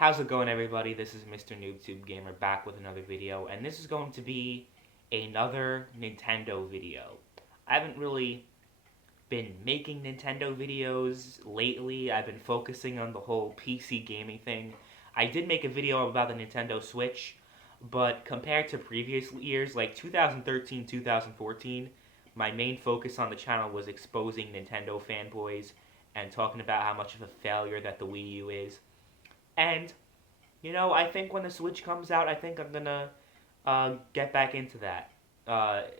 How's it going, everybody? This is MrNoobTubeGamer back with another video, and this is going to be another Nintendo video. I haven't really been making Nintendo videos lately. I've been focusing on the whole PC gaming thing. I did make a video about the Nintendo Switch, but compared to previous years, like 2013, 2014, my main focus on the channel was exposing Nintendo fanboys and talking about how much of a failure that the Wii U is. And I think when the Switch comes out, I think I'm gonna get back into that.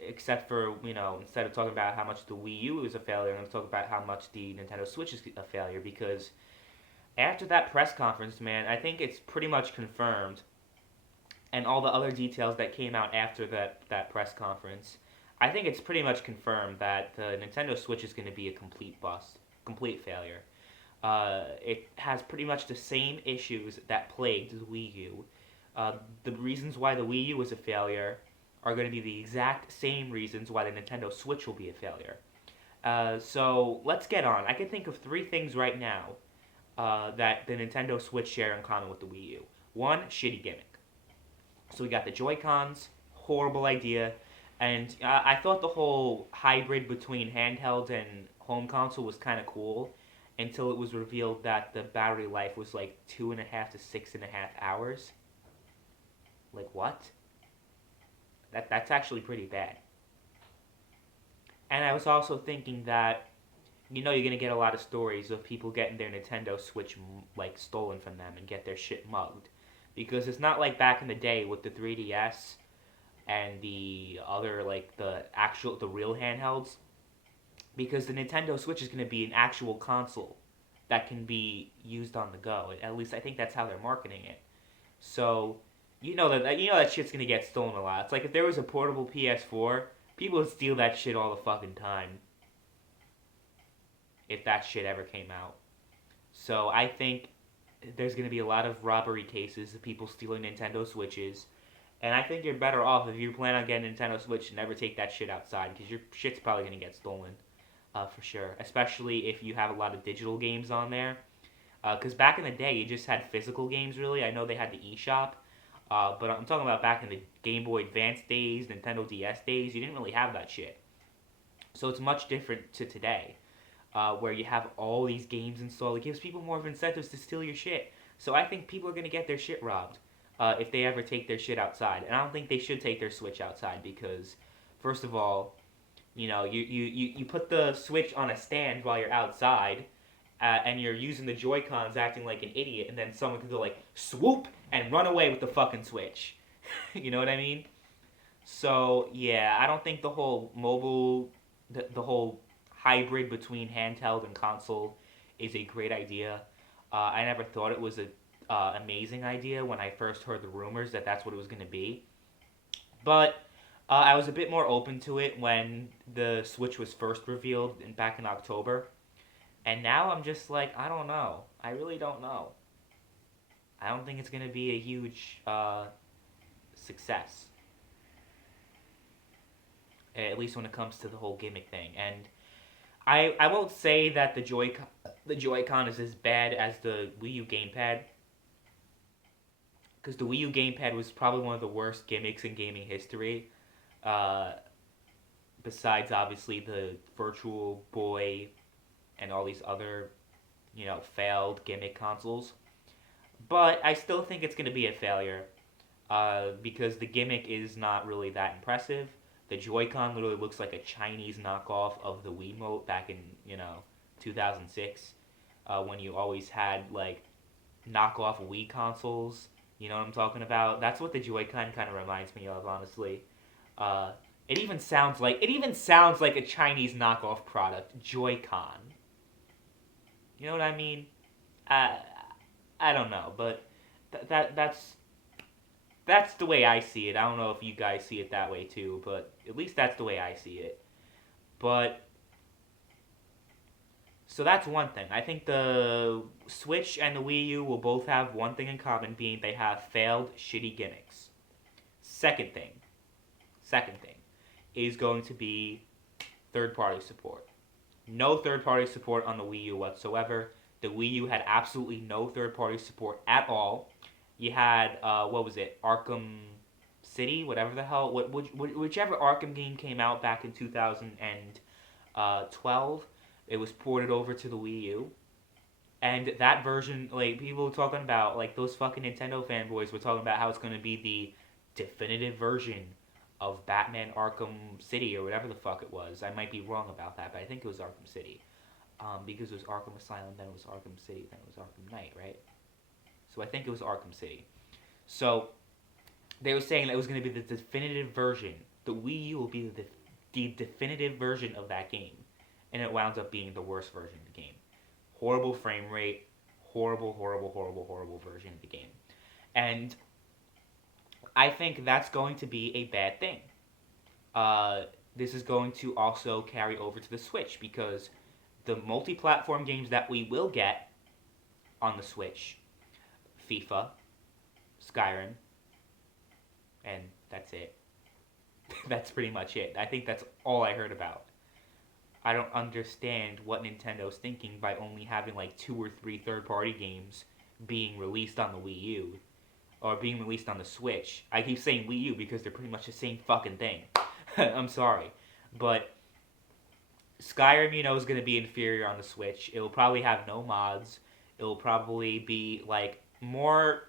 Except for, instead of talking about how much the Wii U is a failure, I'm gonna talk about how much the Nintendo Switch is a failure. Because after that press conference, man, I think it's pretty much confirmed, and all the other details that came out after that press conference, I think it's pretty much confirmed that the Nintendo Switch is gonna be a complete bust, complete failure. It has pretty much the same issues that plagued the Wii U. The reasons why the Wii U was a failure are going to be the exact same reasons why the Nintendo Switch will be a failure. So let's get on. I can think of three things right now that the Nintendo Switch share in common with the Wii U. One, shitty gimmick. So we got the Joy-Cons, horrible idea, and I thought the whole hybrid between handheld and home console was kind of cool until it was revealed that the battery life was like 2.5 to 6.5 hours. Like, what? That's actually pretty bad. And I was also thinking that, you're gonna get a lot of stories of people getting their Nintendo Switch like stolen from them and get their shit mugged, because it's not like back in the day with the 3DS and the other, like, the real handhelds, because the Nintendo Switch is going to be an actual console that can be used on the go. At least I think that's how they're marketing it. So that shit's going to get stolen a lot. It's like if there was a portable PS4, people would steal that shit all the fucking time if that shit ever came out. So I think there's going to be a lot of robbery cases of people stealing Nintendo Switches. And I think you're better off if you plan on getting a Nintendo Switch to never take that shit outside, because your shit's probably going to get stolen. For sure. Especially if you have a lot of digital games on there. Because back in the day, you just had physical games, really. I know they had the eShop. But I'm talking about back in the Game Boy Advance days, Nintendo DS days. You didn't really have that shit. So it's much different to today, where you have all these games installed. It gives people more of incentives to steal your shit. So I think people are going to get their shit robbed if they ever take their shit outside. And I don't think they should take their Switch outside because, first of all, you put the Switch on a stand while you're outside, and you're using the Joy-Cons acting like an idiot, and then someone could go like, swoop, and run away with the fucking Switch. You know what I mean? So, yeah, I don't think the whole the whole hybrid between handheld and console is a great idea. I never thought it was a amazing idea when I first heard the rumors that that's what it was going to be. But I was a bit more open to it when the Switch was first revealed back in October. And now I'm just like, I don't know. I really don't know. I don't think it's going to be a huge success. At least when it comes to the whole gimmick thing. And I won't say that the Joy-Con is as bad as the Wii U gamepad, because the Wii U gamepad was probably one of the worst gimmicks in gaming history. Besides, obviously, the Virtual Boy and all these other, failed gimmick consoles. But I still think it's going to be a failure because the gimmick is not really that impressive. The Joy-Con literally looks like a Chinese knockoff of the Wiimote back in, 2006, when you always had, like, knockoff Wii consoles. You know what I'm talking about? That's what the Joy-Con kind of reminds me of, honestly. It even sounds like a Chinese knockoff product, Joy-Con. You know what I mean? I don't know, but that's the way I see it. I don't know if you guys see it that way too, but at least that's the way I see it. But so that's one thing. I think the Switch and the Wii U will both have one thing in common, being they have failed shitty gimmicks. Second thing is going to be third-party support. No third-party support on the Wii U whatsoever. The Wii U had absolutely no third-party support at all. You had what was it, Arkham City, whatever the hell, whichever Arkham game came out back in 2012, it was ported over to the Wii U. And that version, like, people were talking about, like, those fucking Nintendo fanboys were talking about how it's going to be the definitive version of Batman Arkham City or whatever the fuck it was. I might be wrong about that, but I think it was Arkham City. Because it was Arkham Asylum, then it was Arkham City, then it was Arkham Knight, right? So I think it was Arkham City. So they were saying that it was going to be the definitive version. The Wii U will be the definitive version of that game. And it wound up being the worst version of the game. Horrible frame rate, horrible version of the game. And I think that's going to be a bad thing. This is going to also carry over to the Switch because the multi-platform games that we will get on the Switch, FIFA, Skyrim, and that's it. That's pretty much it. I think that's all I heard about. I don't understand what Nintendo's thinking by only having like 2 or 3 third-party games being released on the Wii U or being released on the Switch. I keep saying Wii U because they're pretty much the same fucking thing. I'm sorry, but Skyrim, is going to be inferior on the Switch. It will probably have no mods. It will probably be like more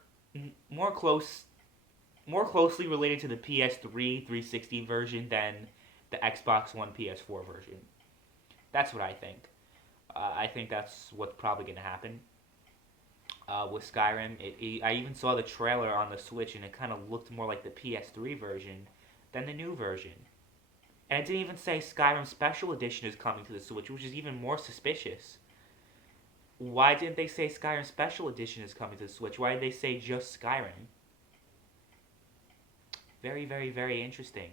closely related to the PS3 360 version than the Xbox One PS4 version. That's what I think. I think that's what's probably going to happen with Skyrim. I even saw the trailer on the Switch, and it kind of looked more like the PS3 version than the new version. And it didn't even say Skyrim Special Edition is coming to the Switch, which is even more suspicious. Why didn't they say Skyrim Special Edition is coming to the Switch? Why did they say just Skyrim? Very, very, very interesting.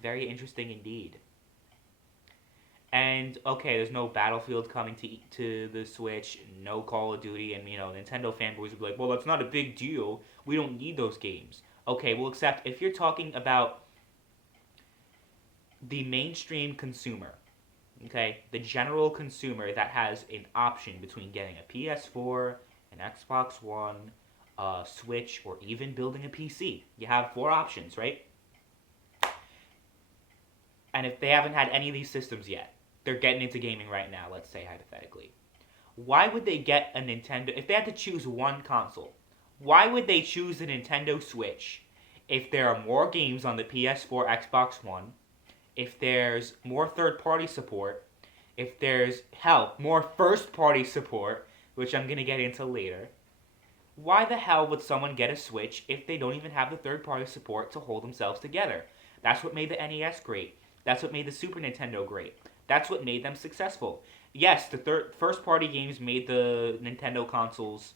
Very interesting indeed. And, okay, there's no Battlefield coming to the Switch, no Call of Duty, and, Nintendo fanboys would be like, well, that's not a big deal. We don't need those games. Okay, well, except if you're talking about the mainstream consumer, okay, the general consumer that has an option between getting a PS4, an Xbox One, a Switch, or even building a PC. You have 4 options, right? And if they haven't had any of these systems yet, they're getting into gaming right now, let's say hypothetically. Why would they get a Nintendo, if they had to choose one console, why would they choose the Nintendo Switch if there are more games on the PS4, Xbox One, if there's more third-party support, if there's, more first-party support, which I'm going to get into later? Why the hell would someone get a Switch if they don't even have the third-party support to hold themselves together? That's what made the NES great. That's what made the Super Nintendo great. That's what made them successful. Yes, the first-party games made the Nintendo consoles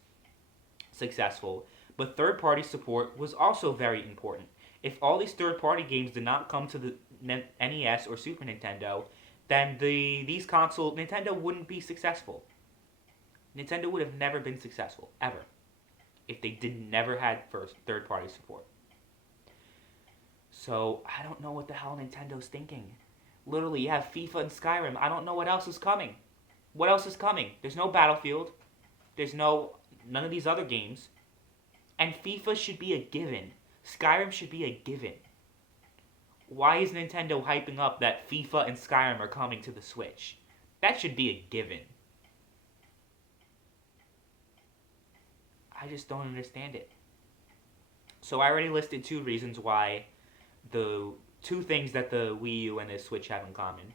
successful, but third-party support was also very important. If all these third-party games did not come to the NES or Super Nintendo, then Nintendo wouldn't be successful. Nintendo would have never been successful, ever, if they never had third-party support. So, I don't know what the hell Nintendo's thinking. Literally, you have FIFA and Skyrim. I don't know what else is coming. What else is coming? There's no Battlefield. There's none of these other games. And FIFA should be a given. Skyrim should be a given. Why is Nintendo hyping up that FIFA and Skyrim are coming to the Switch? That should be a given. I just don't understand it. So I already listed 2 reasons why the 2 things that the Wii U and the Switch have in common.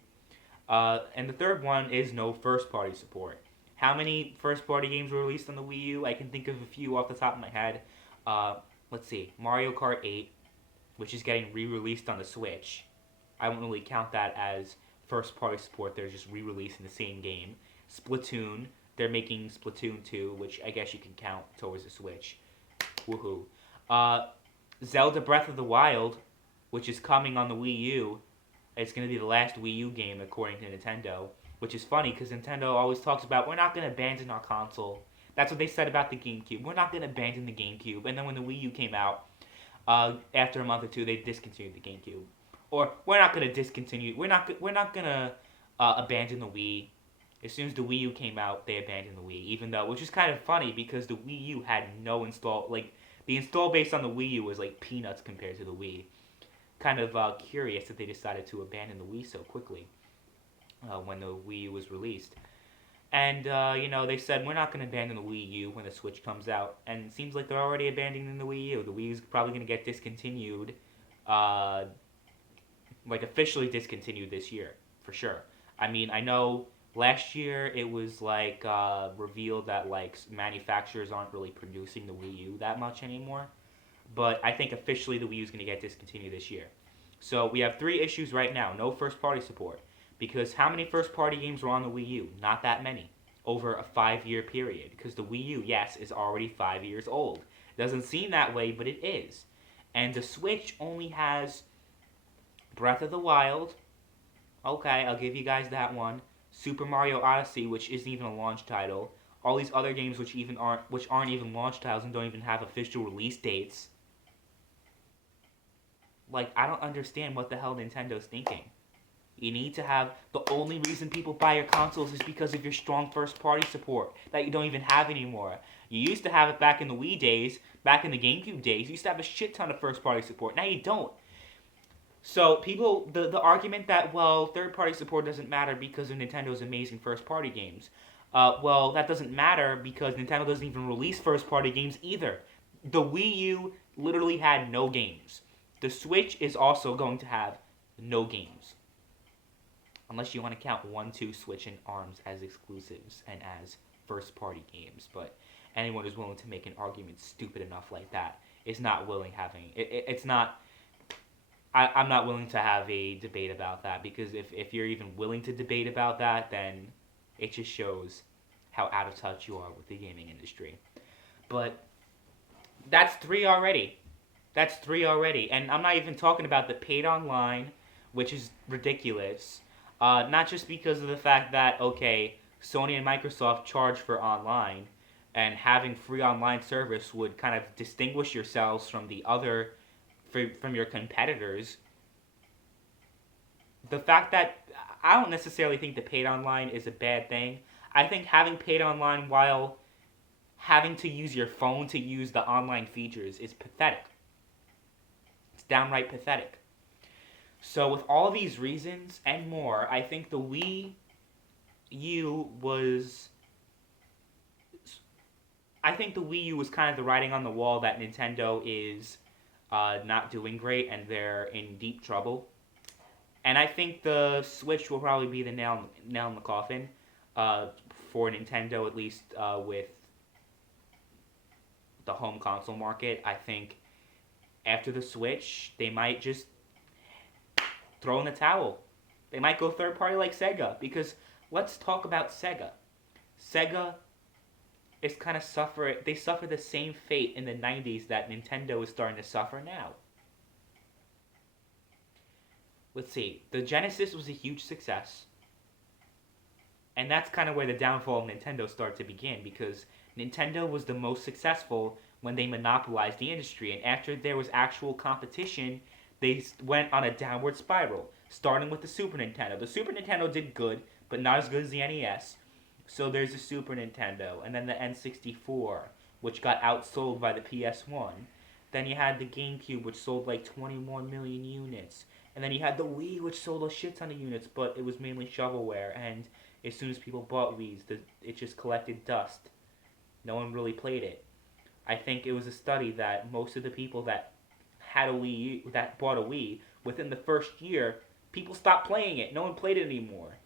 And the third one is no first-party support. How many first-party games were released on the Wii U? I can think of a few off the top of my head. Let's see. Mario Kart 8, which is getting re-released on the Switch. I won't really count that as first-party support. They're just re-releasing the same game. Splatoon. They're making Splatoon 2, which I guess you can count towards the Switch. Woohoo. Zelda Breath of the Wild, which is coming on the Wii U. It's going to be the last Wii U game, according to Nintendo. Which is funny, because Nintendo always talks about, we're not going to abandon our console. That's what they said about the GameCube. We're not going to abandon the GameCube. And then when the Wii U came out, after a month or 2, they discontinued the GameCube. Or, we're not going to discontinue, we're not going to abandon the Wii. As soon as the Wii U came out, they abandoned the Wii, even though, which is kind of funny because the Wii U had no install, like, the install base on the Wii U was like peanuts compared to the Wii. Kind of curious that they decided to abandon the Wii so quickly when the Wii U was released. And, they said, we're not going to abandon the Wii U when the Switch comes out. And it seems like they're already abandoning the Wii U. The Wii U's probably going to get discontinued, officially discontinued this year, for sure. I mean, I know last year it was, revealed that, manufacturers aren't really producing the Wii U that much anymore. But I think officially the Wii U is going to get discontinued this year. So we have 3 issues right now. No first-party support. Because how many first-party games were on the Wii U? Not that many. Over a 5-year period. Because the Wii U, yes, is already 5 years old. Doesn't seem that way, but it is. And the Switch only has Breath of the Wild. Okay, I'll give you guys that one. Super Mario Odyssey, which isn't even a launch title. All these other games which aren't even launch titles and don't even have official release dates. I don't understand what the hell Nintendo's thinking. You need to have... The only reason people buy your consoles is because of your strong first-party support that you don't even have anymore. You used to have it back in the Wii days, back in the GameCube days. You used to have a shit ton of first-party support. Now you don't. So people... The argument that, well, third-party support doesn't matter because of Nintendo's amazing first-party games. Well, that doesn't matter because Nintendo doesn't even release first-party games either. The Wii U literally had no games. The Switch is also going to have no games. Unless you want to count 1, 2, Switch, and ARMS as exclusives and as first-party games. But anyone who's willing to make an argument stupid enough like that is not willing having... It's not... I'm not willing to have a debate about that, because if you're even willing to debate about that, then it just shows how out of touch you are with the gaming industry. But that's 3 already. That's 3 already. And I'm not even talking about the paid online, which is ridiculous. Not just because of the fact that, okay, Sony and Microsoft charge for online, and having free online service would kind of distinguish yourselves from the other, from your competitors. The fact that, I don't necessarily think the paid online is a bad thing. I think having paid online while having to use your phone to use the online features is pathetic. It's downright pathetic. So with all these reasons and more, I think the Wii U was... I think the Wii U was kind of the writing on the wall that Nintendo is not doing great and they're in deep trouble. And I think the Switch will probably be the nail in the coffin for Nintendo, at least with the home console market. I think after the Switch, they might just throw in the towel. They might go third party like Sega, because let's talk about Sega. Sega is kind of they suffer the same fate in the 90s that Nintendo is starting to suffer now. Let's see, the Genesis was a huge success. And that's kind of where the downfall of Nintendo started to begin, because Nintendo was the most successful when they monopolized the industry, and after there was actual competition, they went on a downward spiral, starting with the Super Nintendo. The Super Nintendo did good, but not as good as the NES. So there's the Super Nintendo, and then the N64, which got outsold by the PS1. Then you had the GameCube, which sold like 21 million units. And then you had the Wii, which sold a shit ton of units, but it was mainly shovelware. And as soon as people bought Wiis, it just collected dust. No one really played it. I think it was a study that most of the people that had a Wii, that bought a Wii, within the first year, people stopped playing it. No one played it anymore.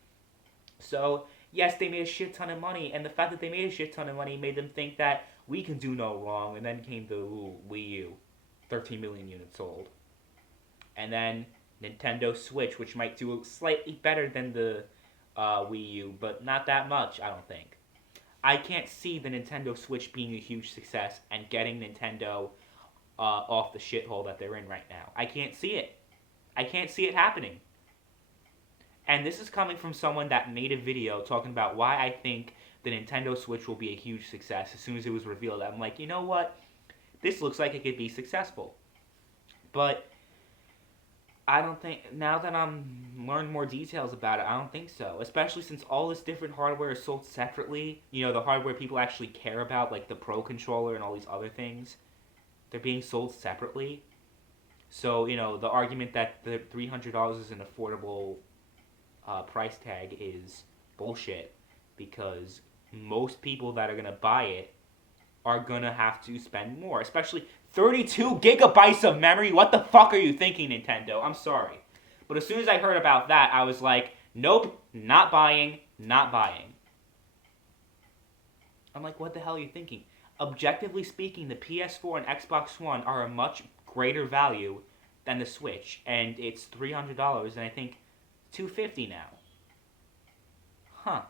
So, yes, they made a shit ton of money, and the fact that they made a shit ton of money made them think that we can do no wrong, and then came the Wii U. 13 million units sold. And then Nintendo Switch, which might do slightly better than the Wii U, but not that much, I don't think. I can't see the Nintendo Switch being a huge success and getting Nintendo off the shithole that they're in right now. I can't see it. I can't see it happening. And this is coming from someone that made a video talking about why I think the Nintendo Switch will be a huge success as soon as it was revealed. I'm like, you know what? This looks like it could be successful. But I don't think, now that I'm learning more details about it, I don't think so. Especially since all this different hardware is sold separately. You know, the hardware people actually care about, like the Pro Controller and all these other things, they're being sold separately. So, you know, the argument that the $300 is an affordable price tag is bullshit, because most people that are going to buy it are going to have to spend more, especially 32 gigabytes of memory. What the fuck are you thinking, Nintendo? I'm sorry. But as soon as I heard about that, I was like, nope, not buying, not buying. I'm like, what the hell are you thinking? Objectively speaking, the PS4 and Xbox One are a much greater value than the Switch, and it's $300, and I think $250 now. Huh.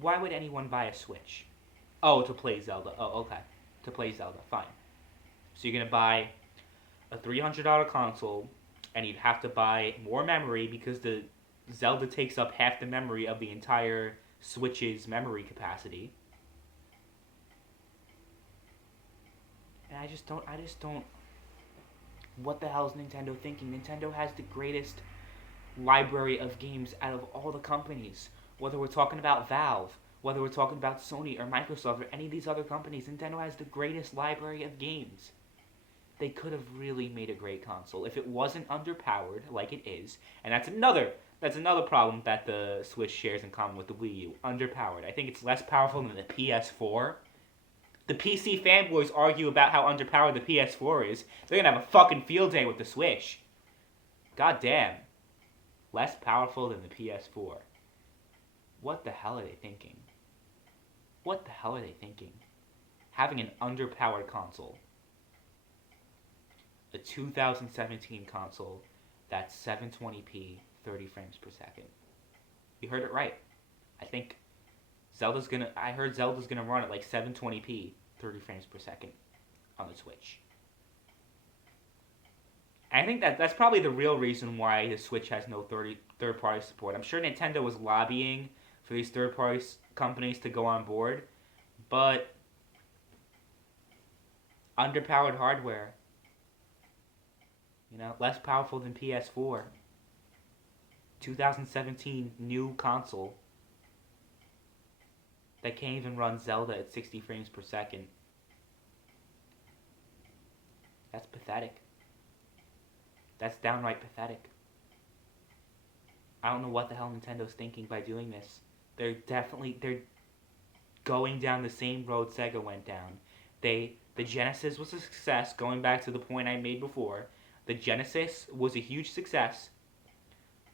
Why would anyone buy a Switch? Oh, to play Zelda. Oh, okay. To play Zelda. Fine. So you're going to buy a $300 console, and you'd have to buy more memory because the Zelda takes up half the memory of the entire Switch's memory capacity. And I just don't. What the hell is Nintendo thinking? Nintendo has the greatest library of games out of all the companies. Whether we're talking about Valve, whether we're talking about Sony or Microsoft or any of these other companies, Nintendo has the greatest library of games. They could have really made a great console if it wasn't underpowered like it is. And that's another problem that the Switch shares in common with the Wii U. Underpowered. I think it's less powerful than the PS4. The PC fanboys argue about how underpowered the PS4 is. They're gonna have a fucking field day with the Switch. God damn. Less powerful than the PS4. What the hell are they thinking? What the hell are they thinking? Having an underpowered console. A 2017 console that's 720p, 30 frames per second. You heard it right. I heard Zelda's gonna run at like 720p, 30 frames per second on the Switch. And I think that's probably the real reason why the Switch has no third-party support. I'm sure Nintendo was lobbying for these third-party companies to go on board, but underpowered hardware, you know, less powerful than PS4. 2017 new console that can't even run Zelda at 60 frames per second. That's pathetic. That's downright pathetic. I don't know what the hell Nintendo's thinking by doing this. They're going down the same road Sega went down. The Genesis was a success, going back to the point I made before. The Genesis was a huge success,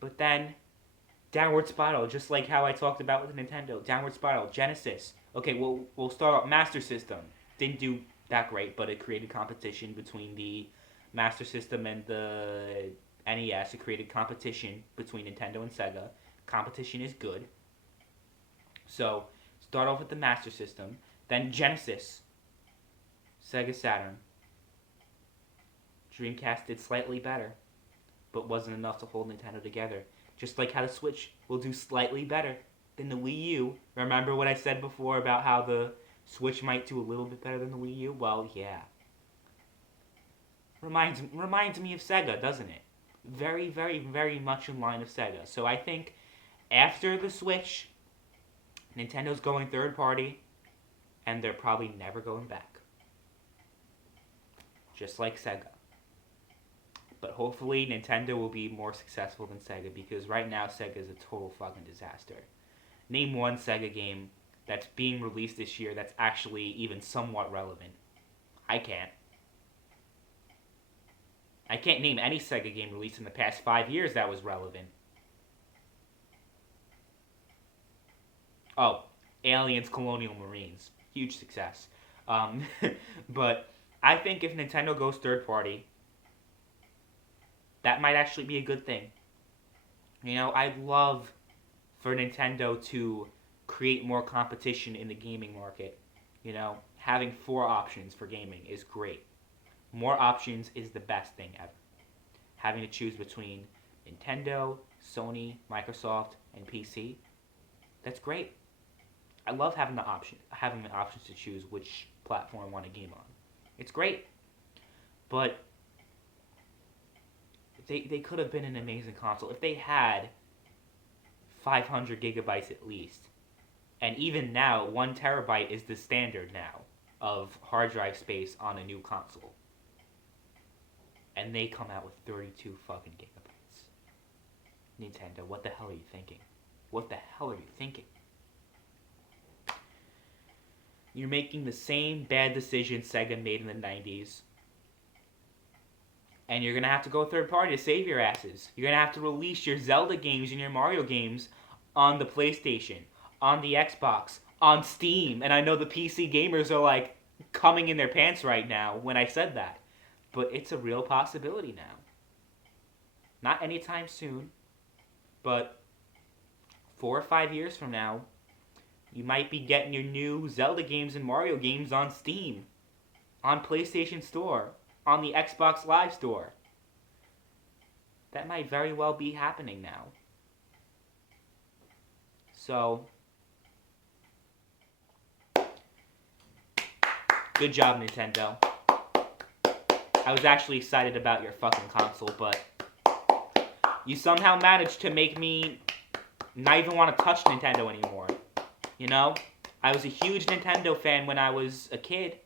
but then downward spiral, just like how I talked about with Nintendo. Downward spiral, Genesis. Okay, we'll start off Master System. Didn't do that great, but it created competition between the Master System and the NES. It created competition between Nintendo and Sega. Competition is good. So, start off with the Master System, then Genesis, Sega Saturn. Dreamcast did slightly better, but wasn't enough to hold Nintendo together. Just like how the Switch will do slightly better than the Wii U. Remember what I said before about how the Switch might do a little bit better than the Wii U? Well, yeah. Reminds me of Sega, doesn't it? Very, very, very much in line of Sega. So I think after the Switch, Nintendo's going third party, and they're probably never going back. Just like Sega. But hopefully Nintendo will be more successful than Sega, because right now Sega is a total fucking disaster. Name one Sega game that's being released this year that's actually even somewhat relevant. I can't. I can't name any Sega game released in the past 5 years that was relevant. Oh, Aliens Colonial Marines. Huge success. But I think if Nintendo goes third party, that might actually be a good thing. You know, I'd love for Nintendo to create more competition in the gaming market. You know, having 4 options for gaming is great. More options is the best thing ever. Having to choose between Nintendo, Sony, Microsoft, and PC, that's great. I love having the options to choose which platform I want to game on. It's great. But they could have been an amazing console if they had 500 gigabytes at least. And even now, 1 terabyte is the standard now of hard drive space on a new console. And they come out with 32 fucking gigabytes. Nintendo, what the hell are you thinking? What the hell are you thinking? You're making the same bad decision Sega made in the 90s. And you're going to have to go third party to save your asses. You're going to have to release your Zelda games and your Mario games on the PlayStation, on the Xbox, on Steam. And I know the PC gamers are like coming in their pants right now when I said that. But it's a real possibility now. Not anytime soon, but 4 or 5 years from now, you might be getting your new Zelda games and Mario games on Steam, on PlayStation Store, on the Xbox Live Store. That might very well be happening now. So, good job, Nintendo. I was actually excited about your fucking console, but you somehow managed to make me not even want to touch Nintendo anymore. You know? I was a huge Nintendo fan when I was a kid.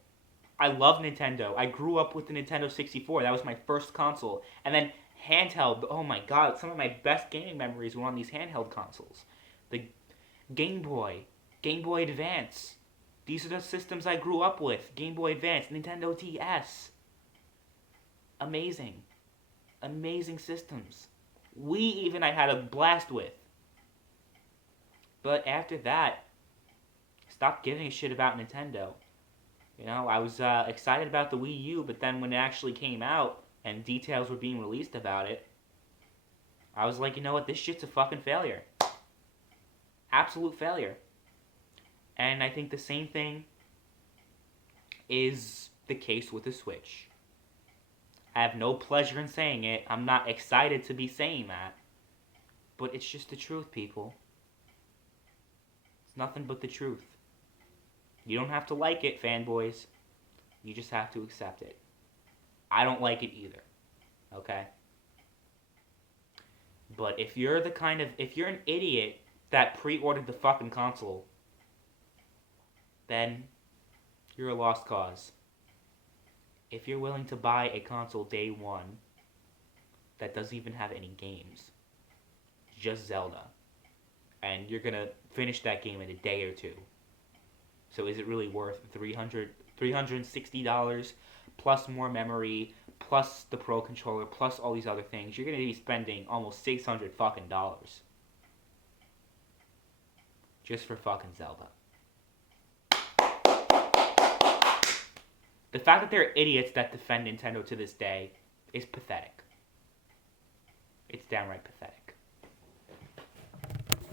I love Nintendo. I grew up with the Nintendo 64. That was my first console. And then handheld. Oh my god, some of my best gaming memories were on these handheld consoles. The Game Boy, Game Boy Advance. These are the systems I grew up with. Game Boy Advance, Nintendo DS. Amazing. Amazing systems. Wii even I had a blast with. But after that, stopped giving a shit about Nintendo. You know, I was excited about the Wii U, but then when it actually came out and details were being released about it, I was like, you know what, this shit's a fucking failure. Absolute failure. And I think the same thing is the case with the Switch. I have no pleasure in saying it. I'm not excited to be saying that. But it's just the truth, people. It's nothing but the truth. You don't have to like it, fanboys. You just have to accept it. I don't like it either. Okay? But if you're an idiot that pre-ordered the fucking console, then you're a lost cause. If you're willing to buy a console day one that doesn't even have any games, just Zelda, and you're gonna finish that game in a day or two, so is it really worth $360 plus more memory, plus the Pro Controller, plus all these other things? You're gonna be spending almost $600 fucking dollars just for fucking Zelda. The fact that there are idiots that defend Nintendo to this day is pathetic. It's downright pathetic.